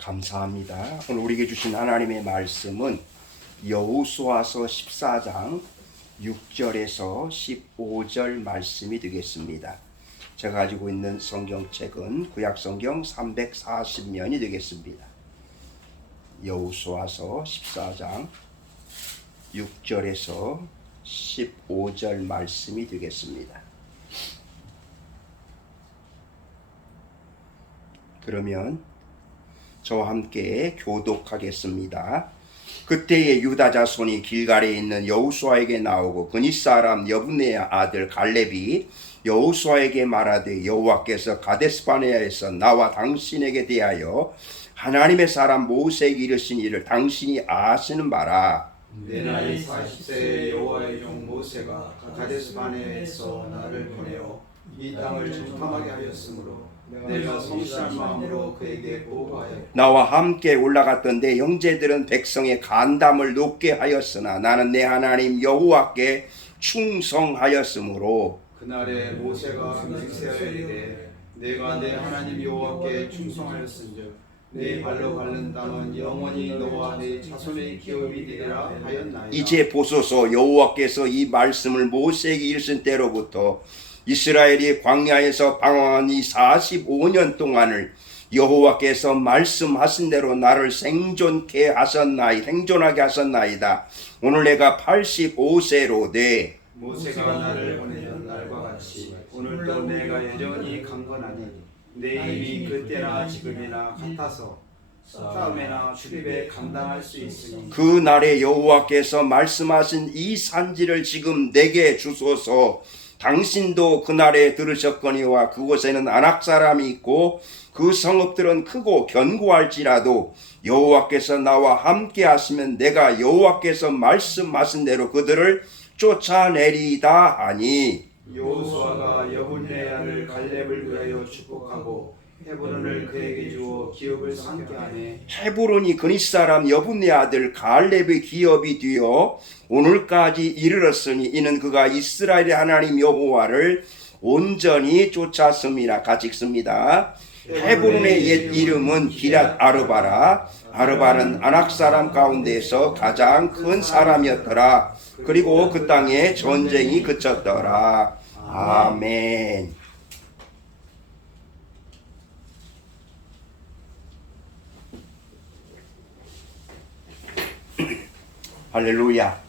감사합니다. 오늘 우리에게 주신 하나님의 말씀은 여호수아서 14장 6절에서 15절 말씀이 되겠습니다. 제가 가지고 있는 성경책은 구약성경 340면이 되겠습니다. 여호수아서 14장 6절에서 15절 말씀이 되겠습니다. 그러면 저와 함께 교독하겠습니다. 그때에 유다 자손이 길갈에 있는 여호수아에게 나오고 그니 사람 여분의 아들 갈렙이 여호수아에게 말하되 여호와께서 가데스바네아에서 나와 당신에게 대하여 하나님의 사람 모세에게 이르신 일을 당신이 아시는 바라. 내 나이 40세의 여호와의 종 모세가 가데스바네아에서 나를 보내어 이 땅을 정탐하게 하였으므로 내가 성실한 마음으로 그에게 보고하였고 나와 함께 올라갔던 내 형제들은 백성의 간담을 높게 하였으나 나는 내 하나님 여호와께 충성하였으므로 그날에 모세가 맹세하여 이르되 내가 내 하나님 여호와께 충성하였은즉 네 발로 밟는 땅은 영원히 너와 네 자손의 기업이 되리라 하였나이다. 이제 보소서 여호와께서 이 말씀을 모세에게 이르신 때로부터 이스라엘이 광야에서 방황한 이 45년 동안을 여호와께서 말씀하신 대로 나를 생존하게 하셨나이다. 오늘 내가 85세로 돼 모세가 나를 보내던 날과 같이 오늘도 내가 여전히 강건하니 내 힘이 그때나 지금이나 같아서 싸움에나 출입에 감당할 수 있으니 그 날에 여호와께서 말씀하신 이 산지를 지금 내게 주소서. 당신도 그날에 들으셨거니와 그곳에는 아낙 사람이 있고 그 성읍들은 크고 견고할지라도 여호와께서 나와 함께 하시면 내가 여호와께서 말씀하신 대로 그들을 쫓아내리다 하니 여호수아가 여분네아를 갈렙을 위하여 축복하고 헤브론을 그에게 주어 기업을 삼게 하네. 헤브론이 그니 사람 여분네 아들 갈렙의 기업이 되어 오늘까지 이르렀으니 이는 그가 이스라엘의 하나님 여호와를 온전히 쫓았음이라. 같이 읽습니다. 헤브론의 옛 이름은 기랏 아르바라. 아르바는 아낙 사람 가운데서 가장 큰 사람이었더라. 그리고 그 땅에 전쟁이 그쳤더라. 아멘. 할렐루야.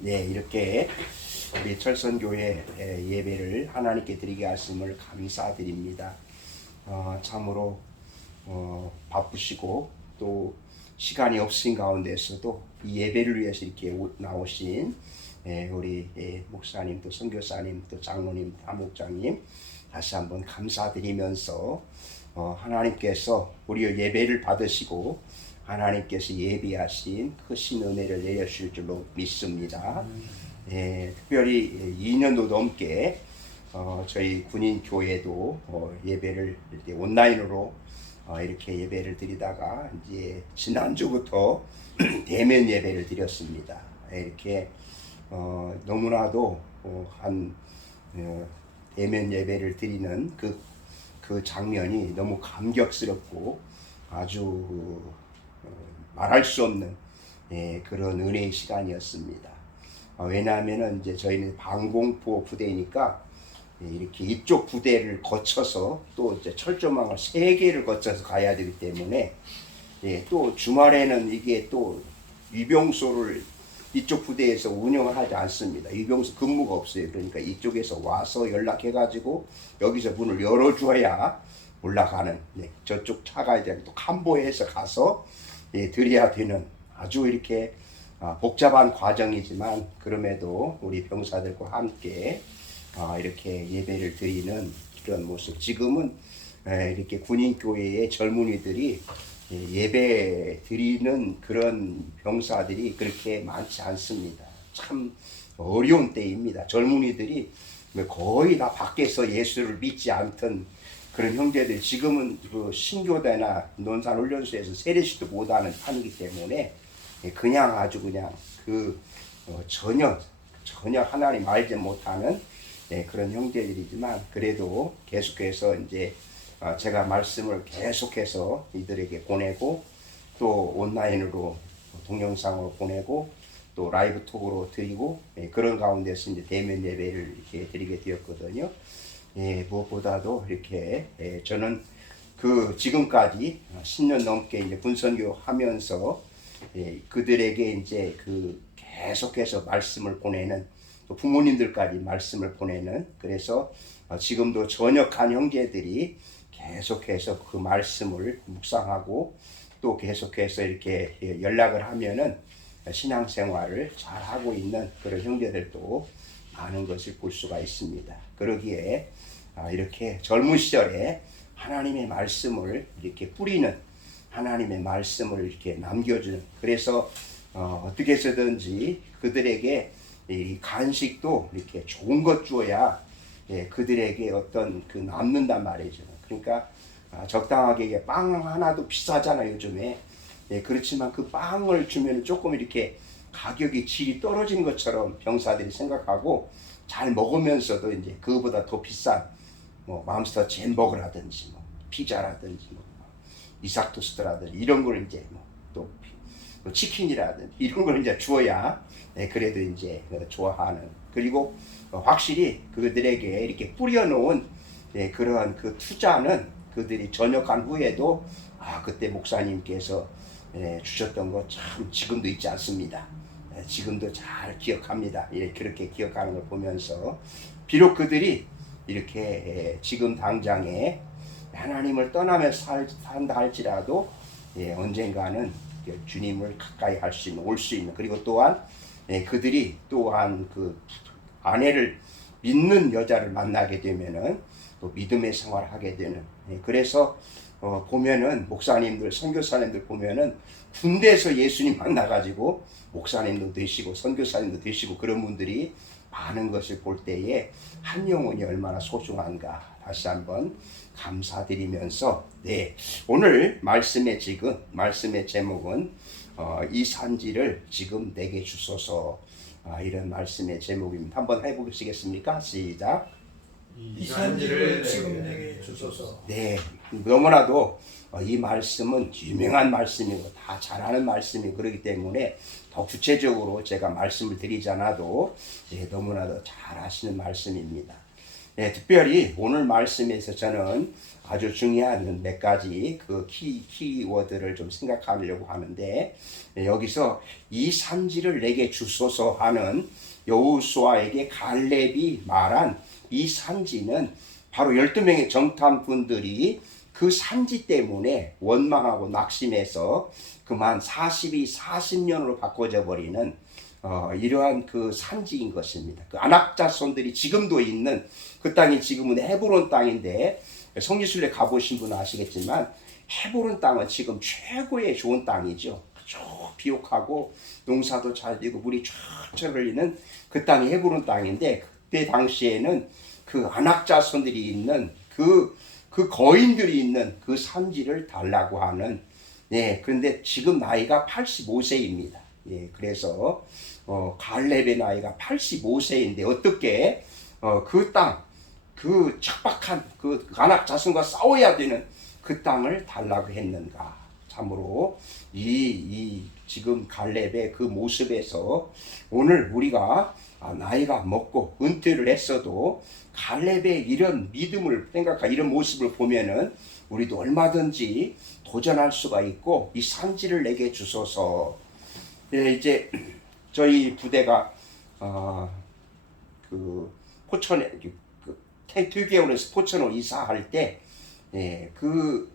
네, 이렇게 우리 철선교회 예배를 하나님께 드리게 하심을 감사드립니다. 참으로 바쁘시고 또 시간이 없으신 가운데서도 이 예배를 위해서 이렇게 나오신 우리 목사님 또 선교사님 또 장로님 사목장님 다시 한번 감사드리면서 하나님께서 우리의 예배를 받으시고 하나님께서 예비하신 크신 은혜를 내려주실 줄로 믿습니다. 특별히 2년도 넘게 저희 군인 교회도 예배를 이렇게 온라인으로 이렇게 예배를 드리다가 이제 지난주부터 대면 예배를 드렸습니다. 이렇게 너무나도 대면 예배를 드리는 그 장면이 너무 감격스럽고 아주 말할 수 없는 그런 은혜의 시간이었습니다. 왜냐하면 이제 저희는 방공포 부대니까 이렇게 이쪽 부대를 거쳐서 또 이제 철조망을 3개를 거쳐서 가야 되기 때문에 또 주말에는 이게 또 위병소를 이쪽 부대에서 운영을 하지 않습니다. 위병소 근무가 없어요. 그러니까 이쪽에서 와서 연락해가지고 여기서 문을 열어줘야 올라가는 저쪽 차가 이제 또 캄보해서 가서 드려야 되는 아주 이렇게 복잡한 과정이지만 그럼에도 우리 병사들과 함께 이렇게 예배를 드리는 그런 모습. 지금은 이렇게 군인교회의 젊은이들이 예배 드리는 그런 병사들이 그렇게 많지 않습니다. 참 어려운 때입니다. 젊은이들이 거의 다 밖에서 예수를 믿지 않던 그런 형제들 지금은 그 신교대나 논산훈련소에서 세례식도 못하는 판이기 때문에 그냥 아주 그냥 전혀 하나님 알지 못하는 그런 형제들이지만 그래도 계속해서 이제 제가 말씀을 계속해서 이들에게 보내고 또 온라인으로 동영상으로 보내고 또 라이브 톡으로 드리고 그런 가운데서 이제 대면 예배를 이렇게 드리게 되었거든요. 무엇보다도 이렇게 저는 그 지금까지 10년 넘게 이제 군선교 하면서 그들에게 이제 그 계속해서 말씀을 보내는 또 부모님들까지 말씀을 보내는 그래서 지금도 전역한 형제들이 계속해서 그 말씀을 묵상하고 또 계속해서 이렇게 연락을 하면은 신앙생활을 잘 하고 있는 그런 형제들도 많은 것을 볼 수가 있습니다. 그러기에 이렇게 젊은 시절에 하나님의 말씀을 이렇게 뿌리는 하나님의 말씀을 이렇게 남겨주는 그래서 어떻게 해서든지 그들에게 이 간식도 이렇게 좋은 것 주어야 그들에게 어떤 그 남는단 말이죠. 그러니까 적당하게 이게 빵 하나도 비싸잖아요 요즘에. 그렇지만 그 빵을 주면 조금 이렇게 가격이 질이 떨어진 것처럼 병사들이 생각하고 잘 먹으면서도 이제 그거보다 더 비싼 뭐 맘스터 잼버거라든지 뭐 피자라든지 뭐 이삭 토스트라든지 이런 걸 이제 또 치킨이라든지 이런 걸 이제 주어야 그래도 이제 좋아하는 그리고 확실히 그들에게 이렇게 뿌려놓은 그러한 그 투자는 그들이 전역한 후에도 그때 목사님께서 주셨던 거 참 지금도 잊지 않습니다. 지금도 잘 기억합니다. 그렇게 기억하는 걸 보면서 비록 그들이 이렇게 지금 당장에 하나님을 떠나며 산다 할지라도 언젠가는 주님을 가까이 할 수 있는 올 수 있는 그리고 또한 그들이 또한 그 아내를 믿는 여자를 만나게 되면은 또 믿음의 생활을 하게 되는 그래서 보면은 목사님들 선교사님들 보면은 군대에서 예수님 만나가지고 목사님도 되시고 선교사님도 되시고 그런 분들이 많은 것을 볼 때에 한 영혼이 얼마나 소중한가 다시 한번 감사드리면서 오늘 말씀의 제목은 이 산지를 지금 내게 주소서 이런 말씀의 제목입니다. 한번 해보시겠습니까? 시작. 이 산지를 지금 내게 주소서. 너무나도 이 말씀은 유명한 말씀이고 다 잘 아는 말씀이고 그렇기 때문에 더 구체적으로 제가 말씀을 드리지 않아도 너무나도 잘 아시는 말씀입니다. 특별히 오늘 말씀에서 저는 아주 중요한 몇 가지 그 키워드를 좀 생각하려고 하는데 여기서 이 산지를 내게 주소서 하는 여호수아에게 갈렙이 말한 이 산지는 바로 12명의 정탐꾼들이 그 산지 때문에 원망하고 낙심해서 그만 40년으로 바꿔져 버리는 이러한 그 산지인 것입니다. 그 아낙 자손들이 지금도 있는 그 땅이 지금은 헤브론 땅인데 성지순례 가보신 분은 아시겠지만 헤브론 땅은 지금 최고의 좋은 땅이죠. 쭉 비옥하고 농사도 잘 되고 물이 쫙쫙 흘리는 그 땅이 헤브론 땅인데 그때 당시에는 그 아낙 자손들이 있는 그 거인들이 있는 그 산지를 달라고 하는 그런데 지금 나이가 85세입니다. 그래서 갈렙의 나이가 85세인데 어떻게 그 땅, 그 척박한 그 아낙 자손과 싸워야 되는 그 땅을 달라고 했는가? 참으로 이 지금 갈렙의 그 모습에서 오늘 우리가 나이가 먹고 은퇴를 했어도 갈렙의 이런 믿음을 생각하 이런 모습을 보면은 우리도 얼마든지 도전할 수가 있고 이 산지를 내게 주소서. 이제 저희 부대가 그 포천에 퇴계원에서 포천으로 이사할 때 그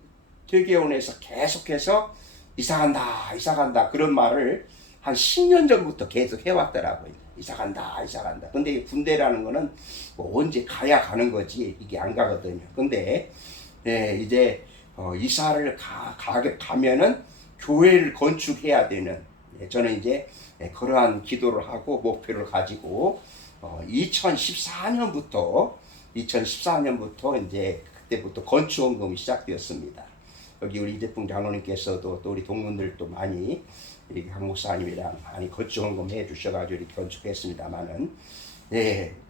퇴계원에서 계속해서 이사간다 그런 말을 한 10년 전부터 계속 해왔더라고요. 이사간다. 근데 군대라는 거는 뭐 언제 가야 가는 거지 이게 안 가거든요. 근데 이제 이사를 가면은 교회를 건축해야 되는 저는 이제 그러한 기도를 하고 목표를 가지고 2014년부터 이제 그때부터 건축원금이 시작되었습니다. 여기 우리 이재풍 장로님께서도 또 우리 동문들도 많이 이렇게 강 목사님이랑 많이 건축원금 해주셔가지고 이렇게 건축했습니다만은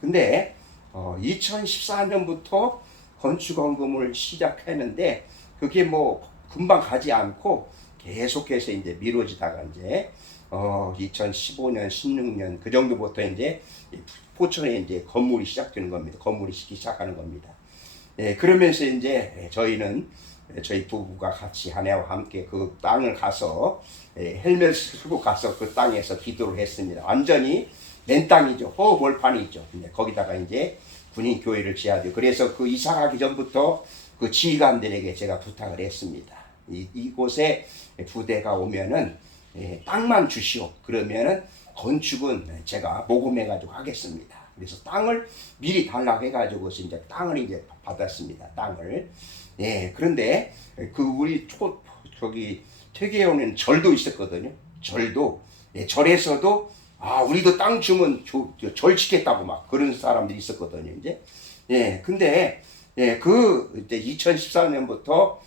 근데 2014년부터 건축 헌금을 시작했는데 그게 뭐 금방 가지 않고 계속해서 이제 미뤄지다가 이제 2015년, 16년 그 정도부터 이제 포천에 이제 건물이 시작되는 겁니다. 건물이 시작하는 겁니다. 예, 그러면서 이제 저희는 저희 부부가 같이 아내와 함께 그 땅을 가서 헬멧을 쓰고 가서 그 땅에서 기도를 했습니다. 완전히 맨 땅이죠. 허벌판이죠. 거기다가 이제 군인 교회를 지어야 돼요. 그래서 그 이사 가기 전부터 그 지휘관들에게 제가 부탁을 했습니다. 이곳에 부대가 오면은 땅만 주시오. 그러면은 건축은 제가 모금해가지고 하겠습니다. 그래서 땅을 미리 달라고 해가지고 이제 땅을 이제 받았습니다. 땅을. 예, 그런데 그 우리 저기 퇴계원에는 절도 있었거든요. 절도. 예, 절에서도 우리도 땅 주면 절 지겠다고 막 그런 사람들이 있었거든요. 이제. 예, 근데 그 이제 2014년부터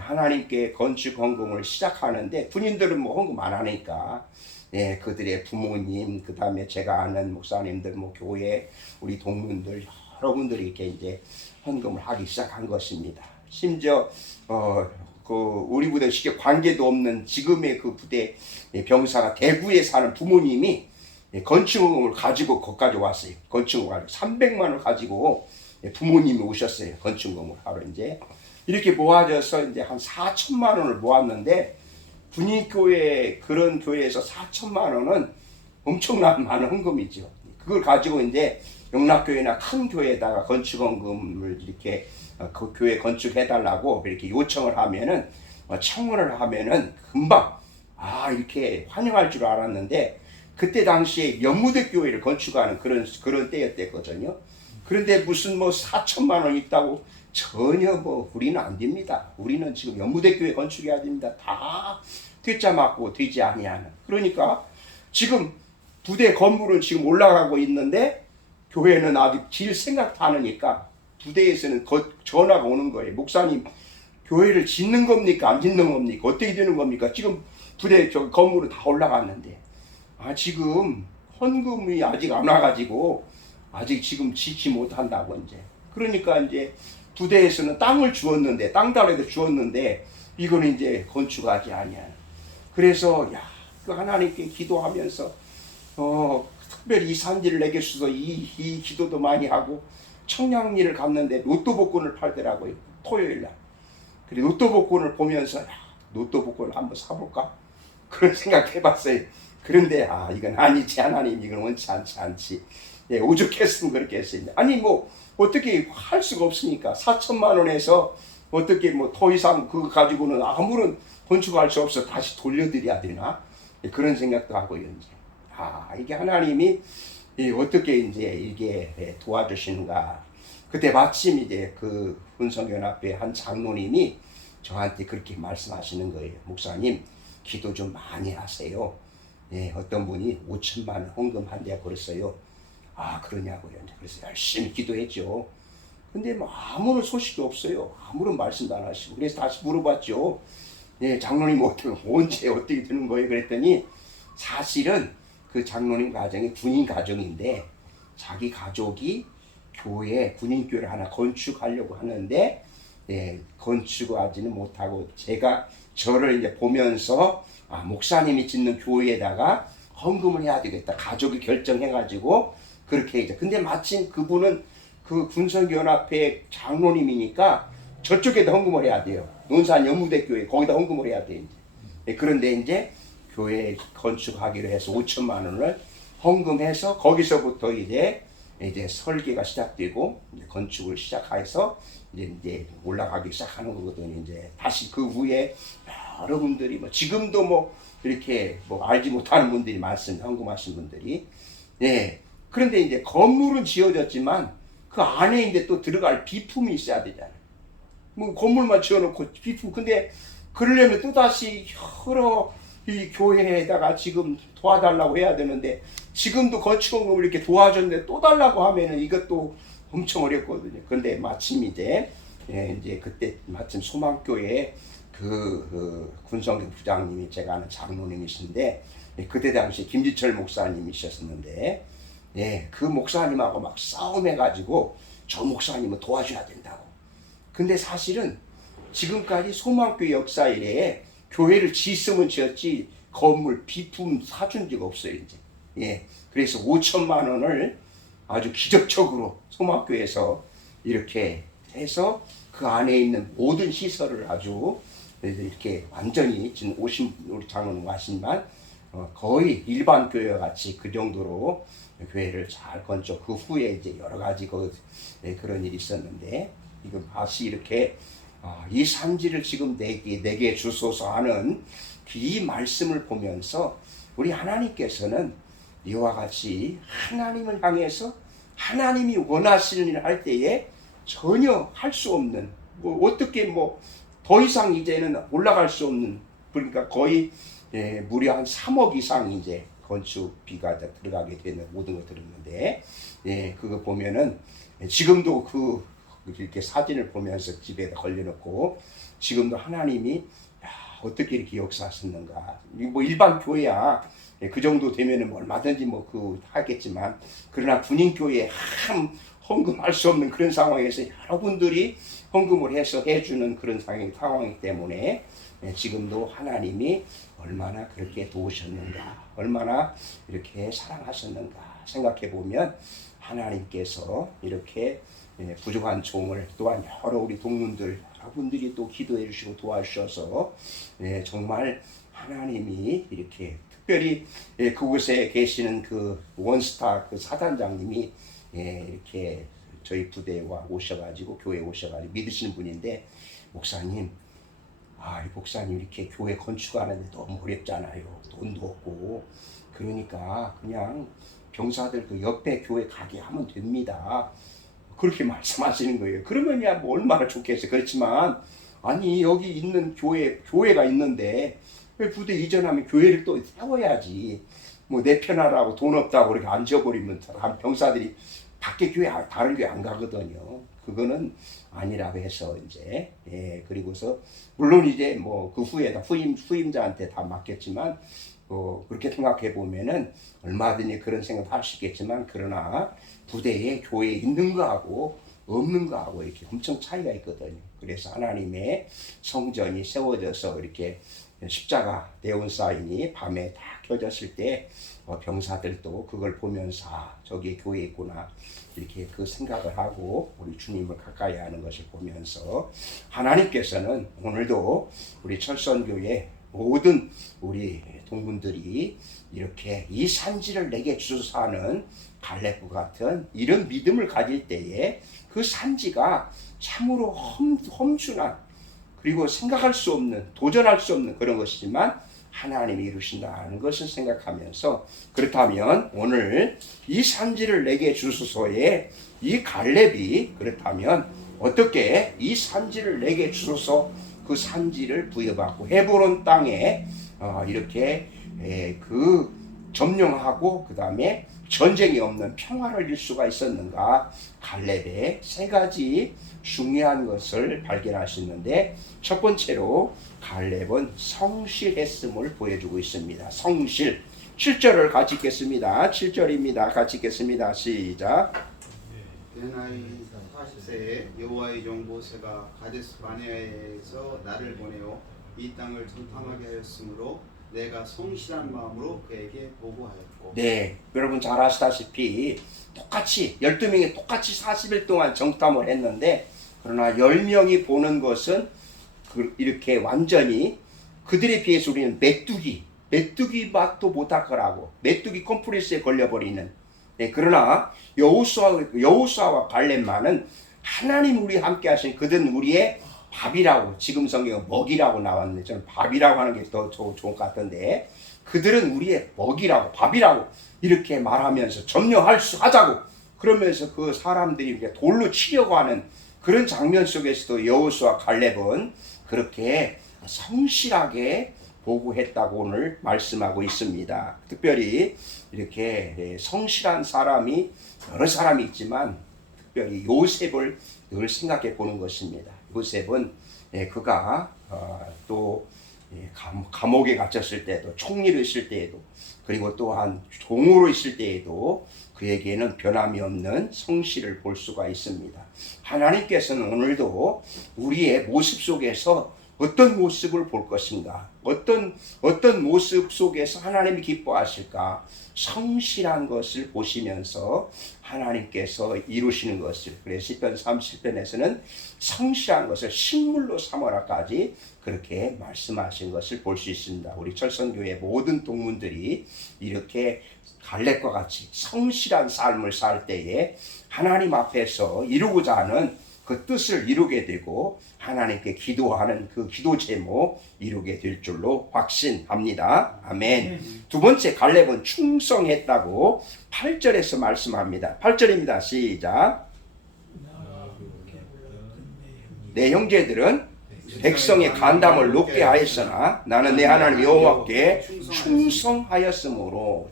하나님께 건축 헌금을 시작하는데 군인들은 뭐 헌금 안 하니까 그들의 부모님, 그 다음에 제가 아는 목사님들, 뭐 교회, 우리 동문들 여러분들이 이렇게 이제 헌금을 하기 시작한 것입니다. 심지어 그 우리 부대 쉽게 관계도 없는 지금의 그 부대 병사가 대구에 사는 부모님이 건축헌금을 가지고 거기까지 왔어요. 건축헌금을 가지고 300만 원을 가지고 부모님이 오셨어요. 건축헌금을 하러 이제 이렇게 모아져서 이제 한 4천만 원을 모았는데 군인교회 그런 교회에서 4천만 원은 엄청난 많은 헌금이죠. 그걸 가지고 이제 영락교회나 큰 교회에다가 건축헌금을 이렇게 그 교회 건축해달라고 이렇게 요청을 하면은 청원을 하면은 금방 이렇게 환영할 줄 알았는데 그때 당시에 연무대 교회를 건축하는 그런 때였거든요. 그런데 무슨 뭐 4천만 원 있다고 전혀 뭐 우리는 안 됩니다. 우리는 지금 연무대 교회 건축해야 됩니다. 다 퇴짜 맞고 되지 아니하는. 그러니까 지금 부대 건물은 지금 올라가고 있는데 교회는 아직 질 생각도 안 하니까 부대에서는 전화가 오는 거예요. 목사님 교회를 짓는 겁니까? 안 짓는 겁니까? 어떻게 되는 겁니까? 지금 부대 건물은 다 올라갔는데 지금 헌금이 아직 안 와가지고 아직 지금 짓지 못한다고 이제. 그러니까 이제 부대에서는 땅을 주었는데 땅 달에도 주었는데 이거는 이제 건축하지 아니야. 그래서 그 하나님께 기도하면서 특별히 이 산지를 내게 주셔서 이 기도도 많이 하고 청량리를 갔는데 로또 복권을 팔더라고요. 토요일날. 그래 로또 복권을 보면서 로또 복권을 한번 사볼까? 그런 생각 해봤어요. 그런데 이건 아니지 하나님 이건 원치 않지. 예, 오죽했으면 그렇게 했습니다. 아니 뭐 어떻게 할 수가 없으니까 4천만 원에서 어떻게 뭐 더 이상 그거 가지고는 아무런 건축할 수 없어 다시 돌려드려야 되나? 예, 그런 생각도 하고요. 이제 이게 하나님이 어떻게 이제 이게 도와주시는가? 그때 마침 이제 그 훈성연합회 한 장로님이 저한테 그렇게 말씀하시는 거예요. 목사님 기도 좀 많이 하세요. 예, 어떤 분이 5천만 원 헌금한다고 그랬어요. 그러냐고요. 그래서 열심히 기도했죠. 근데 뭐 아무런 소식이 없어요. 아무런 말씀도 안 하시고. 그래서 다시 물어봤죠. 예, 장로님 언제 어떻게 되는 거예요? 그랬더니 사실은 그 장로님 가정이 군인 가정인데 자기 가족이 교회 군인교회를 하나 건축하려고 하는데 건축하지는 못하고 제가 저를 이제 보면서 목사님이 짓는 교회에다가 헌금을 해야 되겠다. 가족이 결정해가지고 그렇게 이제. 근데 마침 그분은 그 군성연합회 장로님이니까 저쪽에다 헌금을 해야 돼요. 논산 연무대 교회 거기다 헌금을 해야 돼 이제. 그런데 이제 교회 건축하기로 해서 5천만 원을 헌금해서 거기서부터 이제 설계가 시작되고 이제 건축을 시작해서 이제 올라가기 시작하는 거거든요. 이제 다시 그 후에 여러분들이 뭐 지금도 뭐 이렇게 뭐 알지 못하는 분들이 많습니다. 헌금하신 분들이. 그런데 이제 건물은 지어졌지만 그 안에 이제 또 들어갈 비품이 있어야 되잖아요. 뭐 건물만 지어놓고 비품. 근데 그러려면 또 다시 여러 이 교회에다가 지금 도와달라고 해야 되는데 지금도 건축원금을 이렇게 도와줬는데 또 달라고 하면은 이것도 엄청 어렵거든요. 근데 마침 이제 그때 마침 소망교회 그 군성교 부장님이 제가 아는 장로님이신데 그때 당시 김지철 목사님이셨었는데 그 목사님하고 막 싸움해가지고 저 목사님은 도와줘야 된다고. 근데 사실은 지금까지 소망교회 역사 이래에 교회를 지으면 지었지 건물 비품 사준 적 없어요 이제. 예, 그래서 5천만 원을 아주 기적적으로 소망교회에서 이렇게 해서 그 안에 있는 모든 시설을 아주 이렇게 완전히 지금 오신 우리 장로님 하신만 거의 일반 교회와 같이 그 정도로 교회를 잘 건축. 그 후에 이제 여러 가지 그런 일이 있었는데 이거 다시 이렇게 이 산지를 지금 내게 주소서 하는 이 말씀을 보면서 우리 하나님께서는 이와 같이 하나님을 향해서 하나님이 원하시는 일을 할 때에 전혀 할 수 없는 어떻게 더 이상 이제는 올라갈 수 없는, 그러니까 거의 무려 한 3억 이상 이제 건축비가 들어가게 되는 모든 걸 들었는데 그거 보면은 지금도 이렇게 사진을 보면서 집에 걸려놓고 지금도 하나님이 어떻게 이렇게 역사하셨는가. 일반 교회야 그 정도 되면은 얼마든지 하겠지만, 그러나 군인 교회에 헌금할 수 없는 그런 상황에서 여러분들이 헌금을 해서 해주는 그런 상황이기 때문에 지금도 하나님이 얼마나 그렇게 도우셨는가, 얼마나 이렇게 사랑하셨는가 생각해 보면 하나님께서 이렇게 부족한 종을 또한 여러 우리 동문들 여러분들이 또 기도해 주시고 도와주셔서 정말 하나님이 이렇게 특별히 그곳에 계시는 그 원스타 그 사단장님이 이렇게 저희 부대와 오셔가지고 교회에 오셔가지고 믿으시는 분인데, 목사님 이 목사님 이렇게 교회 건축하는데 너무 어렵잖아요. 돈도 없고. 그러니까 그냥 병사들 그 옆에 교회 가게 하면 됩니다. 그렇게 말씀하시는 거예요. 그러면 얼마나 좋겠어요. 그렇지만 아니 여기 있는 교회가 있는데 왜 부대 이전하면 교회를 또 세워야지. 내 편하라고 돈 없다고 그렇게 앉아버리면 병사들이 밖에 교회 다른 교회 안 가거든요. 그거는 아니라고 해서 이제 그리고서 물론 이제 그 후에 다 후임자한테 다 맡겼지만 그렇게 생각해 보면은 얼마든지 그런 생각할 수 있겠지만, 그러나 부대에 교회에 있는 거하고 없는 거하고 이렇게 엄청 차이가 있거든요. 그래서 하나님의 성전이 세워져서 이렇게 십자가 네온 사인이 밤에 다 켜졌을 때 병사들도 그걸 보면서 저기 교회 있구나 이렇게 그 생각을 하고 우리 주님을 가까이 하는 것을 보면서 하나님께서는 오늘도 우리 철선교회 모든 우리 동문들이 이렇게 이 산지를 내게 주소서 하는 갈렙과 같은 이런 믿음을 가질 때에 그 산지가 참으로 험준한, 그리고 생각할 수 없는, 도전할 수 없는 그런 것이지만 하나님이 이루신다는 것을 생각하면서, 그렇다면 오늘 이 산지를 내게 주소서에 이 갈렙이 그렇다면 어떻게 이 산지를 내게 주소서 그 산지를 부여받고 헤브론 땅에 이렇게 그 점령하고 그 다음에 전쟁이 없는 평화를 이룰 수가 있었는가. 갈렙의 세 가지 중요한 것을 발견할 수 있는데, 첫 번째로 갈렙은 성실했음을 보여주고 있습니다. 성실. 7절을 같이 읽겠습니다. 7절입니다. 같이 읽겠습니다. 시작. 대나이 40세에 여호와의 종 모세가 가데스 바네아에서 나를 보내어 이 땅을 정탐하게 하였으므로 내가 성실한 마음으로 그에게 보고하였고. 네, 여러분 잘 아시다시피 똑같이 12명이 똑같이 40일 동안 정탐을 했는데, 그러나 10명이 보는 것은 이렇게 완전히 그들에 비해서 우리는 메뚜기 맛도 못할 거라고, 메뚜기 컴프레스에 걸려버리는. 그러나 여호수아와 갈렙만은 하나님 우리 함께 하신 그들은 우리의 밥이라고, 지금 성경은 먹이라고 나왔는데 저는 밥이라고 하는 게 더 좋은 것 같던데, 그들은 우리의 먹이라고 밥이라고 이렇게 말하면서 점령하자고 그러면서 그 사람들이 이렇게 돌로 치려고 하는 그런 장면 속에서도 여호수아 갈렙은 그렇게 성실하게 보고했다고 오늘 말씀하고 있습니다. 특별히 이렇게 성실한 사람이 여러 사람이 있지만 특별히 요셉을 늘 생각해 보는 것입니다. 요셉은 그가 또 감옥에 갇혔을 때도, 총리로 있을 때에도, 그리고 또한 종으로 있을 때에도 그에게는 변함이 없는 성실을 볼 수가 있습니다. 하나님께서는 오늘도 우리의 모습 속에서 어떤 모습을 볼 것인가? 어떤 모습 속에서 하나님이 기뻐하실까? 성실한 것을 보시면서 하나님께서 이루시는 것을, 그래서 시편 30편에서는 성실한 것을 식물로 삼으라까지 그렇게 말씀하신 것을 볼 수 있습니다. 우리 철선교회 모든 동문들이 이렇게 갈렙과 같이 성실한 삶을 살 때에 하나님 앞에서 이루고자 하는 그 뜻을 이루게 되고 하나님께 기도하는 그 기도 제목 이루게 될 줄로 확신합니다. 아멘. 두 번째, 갈렙은 충성했다고 8절에서 말씀합니다. 8절입니다. 시작. 내 형제들은 백성의 간담을 높게 하였으나 나는 내 하나님 여호와께 충성하였으므로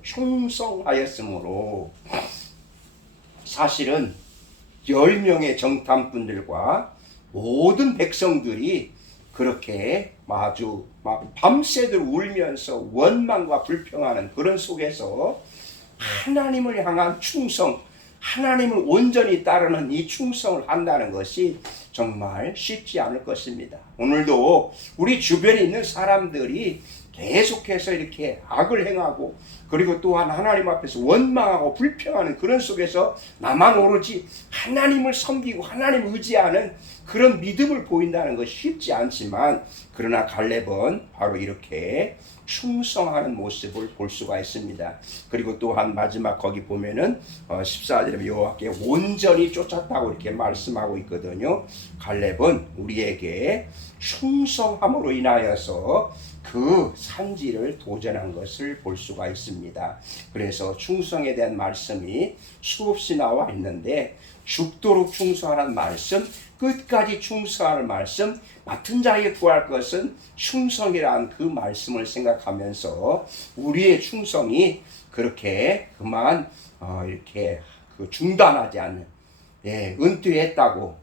사실은 10명의 정탐꾼들과 모든 백성들이 그렇게 아주 밤새도록 울면서 원망과 불평하는 그런 속에서 하나님을 향한 충성, 하나님을 온전히 따르는 이 충성을 한다는 것이 정말 쉽지 않을 것입니다. 오늘도 우리 주변에 있는 사람들이 계속해서 이렇게 악을 행하고 그리고 또한 하나님 앞에서 원망하고 불평하는 그런 속에서 나만 오로지 하나님을 섬기고 하나님을 의지하는 그런 믿음을 보인다는 것이 쉽지 않지만, 그러나 갈렙은 바로 이렇게 충성하는 모습을 볼 수가 있습니다. 그리고 또한 마지막 거기 보면은 14절에 여호와께 온전히 쫓았다고 이렇게 말씀하고 있거든요. 갈렙은 우리에게 충성함으로 인하여서 그 산지를 도전한 것을 볼 수가 있습니다. 그래서 충성에 대한 말씀이 수없이 나와 있는데, 죽도록 충성하는 말씀, 끝까지 충성하는 말씀, 맡은 자에게 구할 것은 충성이라는 그 말씀을 생각하면서 우리의 충성이 그렇게 그만 이렇게 중단하지 않는, 은퇴했다고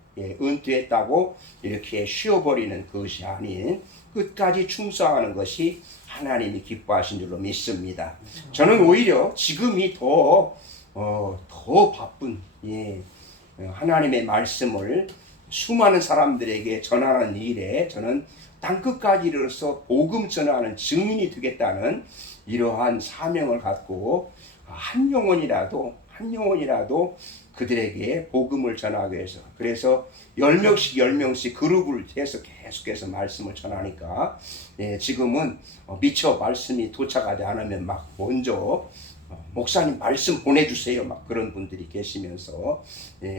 이렇게 쉬어버리는 것이 아닌 끝까지 충성하는 것이 하나님이 기뻐하신 줄로 믿습니다. 저는 오히려 지금이 더 바쁜 하나님의 말씀을 수많은 사람들에게 전하는 일에 저는 땅끝까지 이르러서 복음 전하는 증인이 되겠다는 이러한 사명을 갖고 한 영혼이라도 그들에게 복음을 전하기 위해서, 그래서 10명씩 그룹을 해서 계속해서 말씀을 전하니까 지금은 미처 말씀이 도착하지 않으면 막 먼저 목사님 말씀 보내주세요 막 그런 분들이 계시면서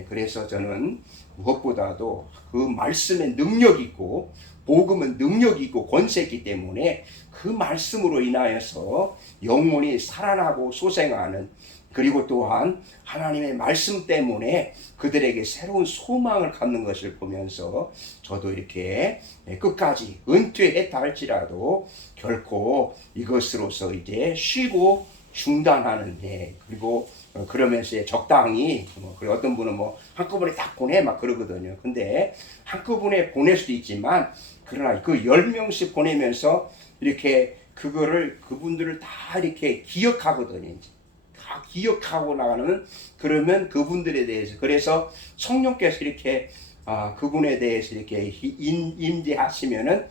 그래서 저는 무엇보다도 그 말씀에 능력 있고 복음은 능력 있고 권세 있기 때문에 그 말씀으로 인하여서 영혼이 살아나고 소생하는, 그리고 또한 하나님의 말씀 때문에 그들에게 새로운 소망을 갖는 것을 보면서 저도 이렇게 끝까지 은퇴했다 할지라도 결코 이것으로서 이제 쉬고 중단하는, 그리고 그러면서 적당히 그리고 어떤 분은 한꺼번에 딱 보내 막 그러거든요. 근데 한꺼번에 보낼 수도 있지만, 그러나 그 10명씩 보내면서 이렇게 그분들을 다 이렇게 기억하거든요. 다 기억하고 나가는, 그러면 그분들에 대해서, 그래서 성령께서 이렇게 그분에 대해서 이렇게 임재하시면은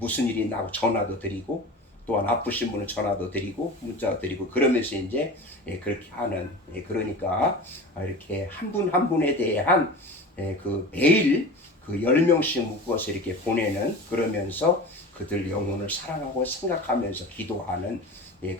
무슨 일이 나고 전화도 드리고, 또한 아프신 분은 전화도 드리고 문자도 드리고 그러면서 이제 그렇게 하는, 그러니까 이렇게 한 분 한 분에 대한 그 매일 그 10명씩 묶어서 이렇게 보내는, 그러면서 그들 영혼을 사랑하고 생각하면서 기도하는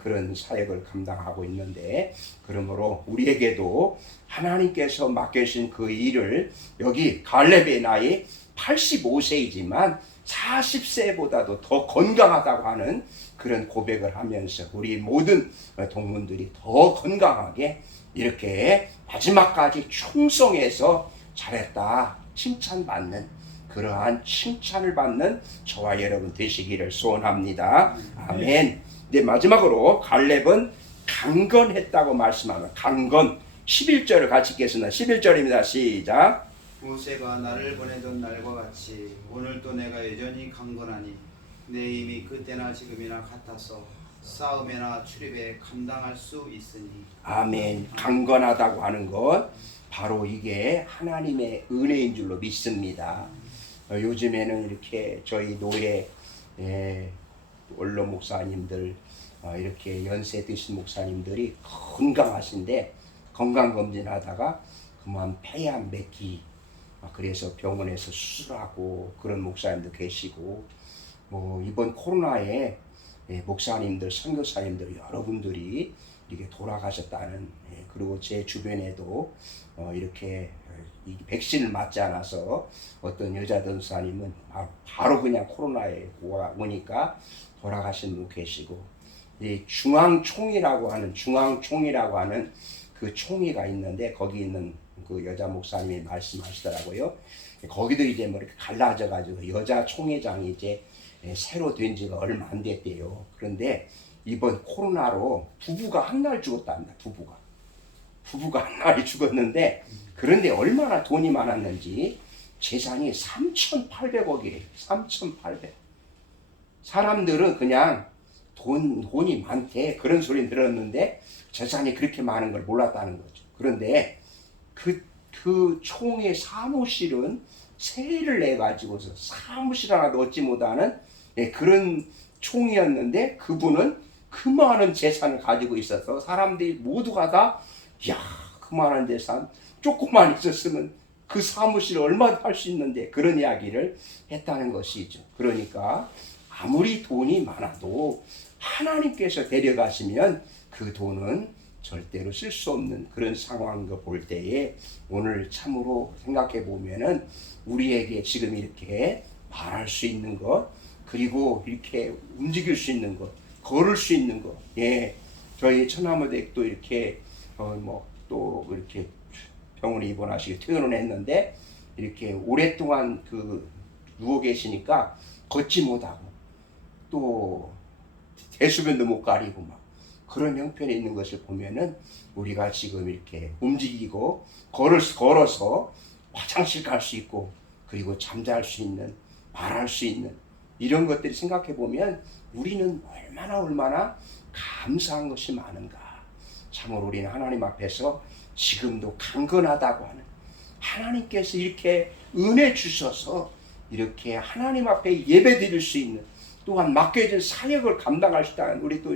그런 사역을 감당하고 있는데, 그러므로 우리에게도 하나님께서 맡겨주신 그 일을, 여기 갈렙의 나이 85세이지만 40세보다도 더 건강하다고 하는 그런 고백을 하면서 우리 모든 동문들이 더 건강하게 이렇게 마지막까지 충성해서 잘했다 칭찬받는, 그러한 칭찬을 받는 저와 여러분 되시기를 소원합니다. 아멘. 네, 마지막으로 갈렙은 강건했다고 말씀합니다. 강건. 11절을 같이 읽겠습니다. 11절입니다. 시작. 모세가 나를 보내던 날과 같이 오늘도 내가 여전히 강건하니 내 힘이 그때나 지금이나 같아서 싸움이나 출입에 감당할 수 있으니. 아멘. 강건하다고 하는 것 바로 이게 하나님의 은혜인 줄로 믿습니다. 요즘에는 이렇게 저희 노예 원로 목사님들 이렇게 연세 드신 목사님들이 건강하신데 건강검진하다가 그만 폐암 맥기 그래서 병원에서 수술하고 그런 목사님도 계시고 이번 코로나에 목사님들 선교사님들 여러분들이 이렇게 돌아가셨다는 그리고 제 주변에도 이렇게 이 백신을 맞지 않아서 어떤 여자 전사님은 바로 그냥 코로나에 오니까 돌아가신 분 계시고 이 중앙총이라고 하는 그 총회가 있는데 거기 있는 그 여자 목사님이 말씀하시더라고요. 거기도 이제 뭐 이렇게 갈라져 가지고 여자 총회장이 이제 새로 된 지가 얼마 안 됐대요. 그런데 이번 코로나로 부부가 한 날 죽었답니다. 부부가 한 날이 죽었는데 그런데 얼마나 돈이 많았는지 재산이 3,800억이래요. 3,800. 사람들은 그냥 돈이 많대 그런 소리 들었는데 재산이 그렇게 많은 걸 몰랐다는 거죠. 그런데 그 총의 사무실은 세를 내 가지고서 사무실 하나도 얻지 못하는 그런 총이었는데 그분은 그 많은 재산을 가지고 있어서 사람들이 모두가 다 야, 그 많은 재산 조금만 있었으면 그 사무실 얼마나 할 수 있는데 그런 이야기를 했다는 것이죠. 그러니까 아무리 돈이 많아도 하나님께서 데려가시면 그 돈은 절대로 쓸 수 없는 그런 상황인 거 볼 때에 오늘 참으로 생각해 보면은 우리에게 지금 이렇게 말할 수 있는 것 그리고 이렇게 움직일 수 있는 것 걸을 수 있는 것 저희 천하무대도 이렇게 또 이렇게 병원에 입원하시고 퇴원을 했는데 이렇게 오랫동안 그 누워 계시니까 걷지 못하고 또 대수변도 못 가리고 막 그런 형편에 있는 것을 보면은 우리가 지금 이렇게 움직이고 걸어서 화장실 갈 수 있고 그리고 잠잘 수 있는 말할 수 있는 이런 것들이 생각해 보면 우리는 얼마나 감사한 것이 많은가. 참으로 우리는 하나님 앞에서 지금도 강건하다고 하는 하나님께서 이렇게 은혜 주셔서 이렇게 하나님 앞에 예배 드릴 수 있는 또한 맡겨진 사역을 감당할 수 있다는 우리 또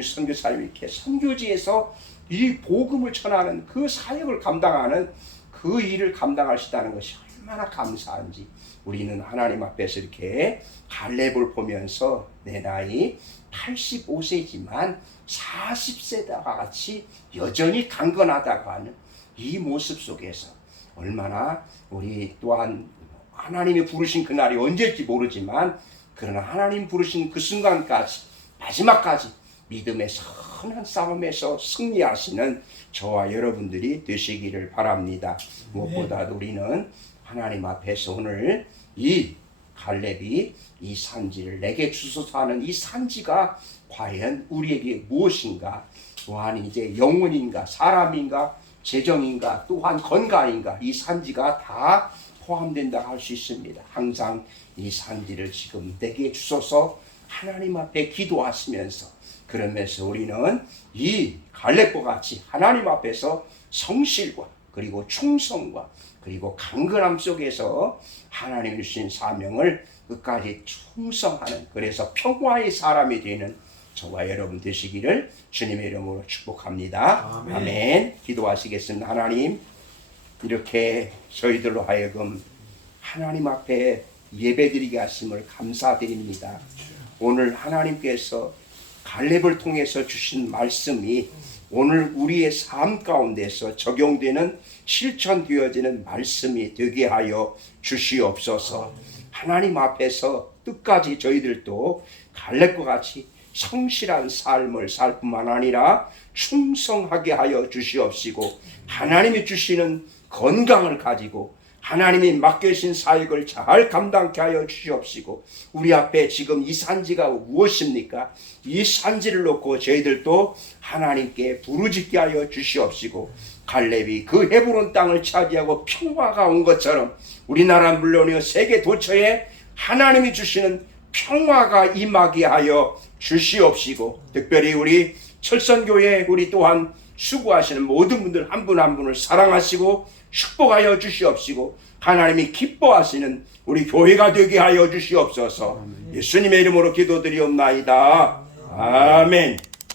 선교사님이 이렇게 선교지에서 이 복음을 전하는 그 사역을 감당하는 그 일을 감당할 수 있다는 것이 얼마나 감사한지 우리는 하나님 앞에서 이렇게 갈렙을 보면서 내 나이 85세지만 40세다가 같이 여전히 강건하다고 하는 이 모습 속에서 얼마나 우리 또한 하나님이 부르신 그날이 언제일지 모르지만 그러나 하나님 부르신 그 순간까지 마지막까지 믿음의 선한 싸움에서 승리하시는 저와 여러분들이 되시기를 바랍니다. 무엇보다도 우리는 하나님 앞에서 오늘 이 갈렙이 이 산지를 내게 주소서 하는 이 산지가 과연 우리에게 무엇인가 또한 이제 영혼인가 사람인가 재정인가 또한 건강인가 이 산지가 다 포함된다 할 수 있습니다. 항상 이 산지를 지금 내게 주소서 하나님 앞에 기도하시면서 그러면서 우리는 이 갈렙과 같이 하나님 앞에서 성실과 그리고 충성과 그리고 강건함 속에서 하나님 주신 사명을 끝까지 충성하는 그래서 평화의 사람이 되는 저와 여러분 되시기를 주님의 이름으로 축복합니다. 아멘. 기도하시겠습니다. 하나님 이렇게 저희들로 하여금 하나님 앞에 예배드리게 하심을 감사드립니다. 오늘 하나님께서 갈렙을 통해서 주신 말씀이 오늘 우리의 삶 가운데서 적용되는 실천되어지는 말씀이 되게 하여 주시옵소서. 하나님 앞에서 끝까지 저희들도 갈렙과 같이 성실한 삶을 살 뿐만 아니라 충성하게 하여 주시옵시고 하나님이 주시는 건강을 가지고 하나님이 맡겨주신 사역을 잘 감당케 하여 주시옵시고 우리 앞에 지금 이 산지가 무엇입니까? 이 산지를 놓고 저희들도 하나님께 부르짖게 하여 주시옵시고 갈렙이 그 헤브론 땅을 차지하고 평화가 온 것처럼 우리나라 물론이요 세계 도처에 하나님이 주시는 평화가 임하게 하여 주시옵시고, 특별히 우리 철선교회 우리 또한 수고하시는 모든 분들 한 분 한 분을 사랑하시고 축복하여 주시옵시고, 하나님이 기뻐하시는 우리 교회가 되게 하여 주시옵소서. 예수님의 이름으로 기도드리옵나이다. 아멘.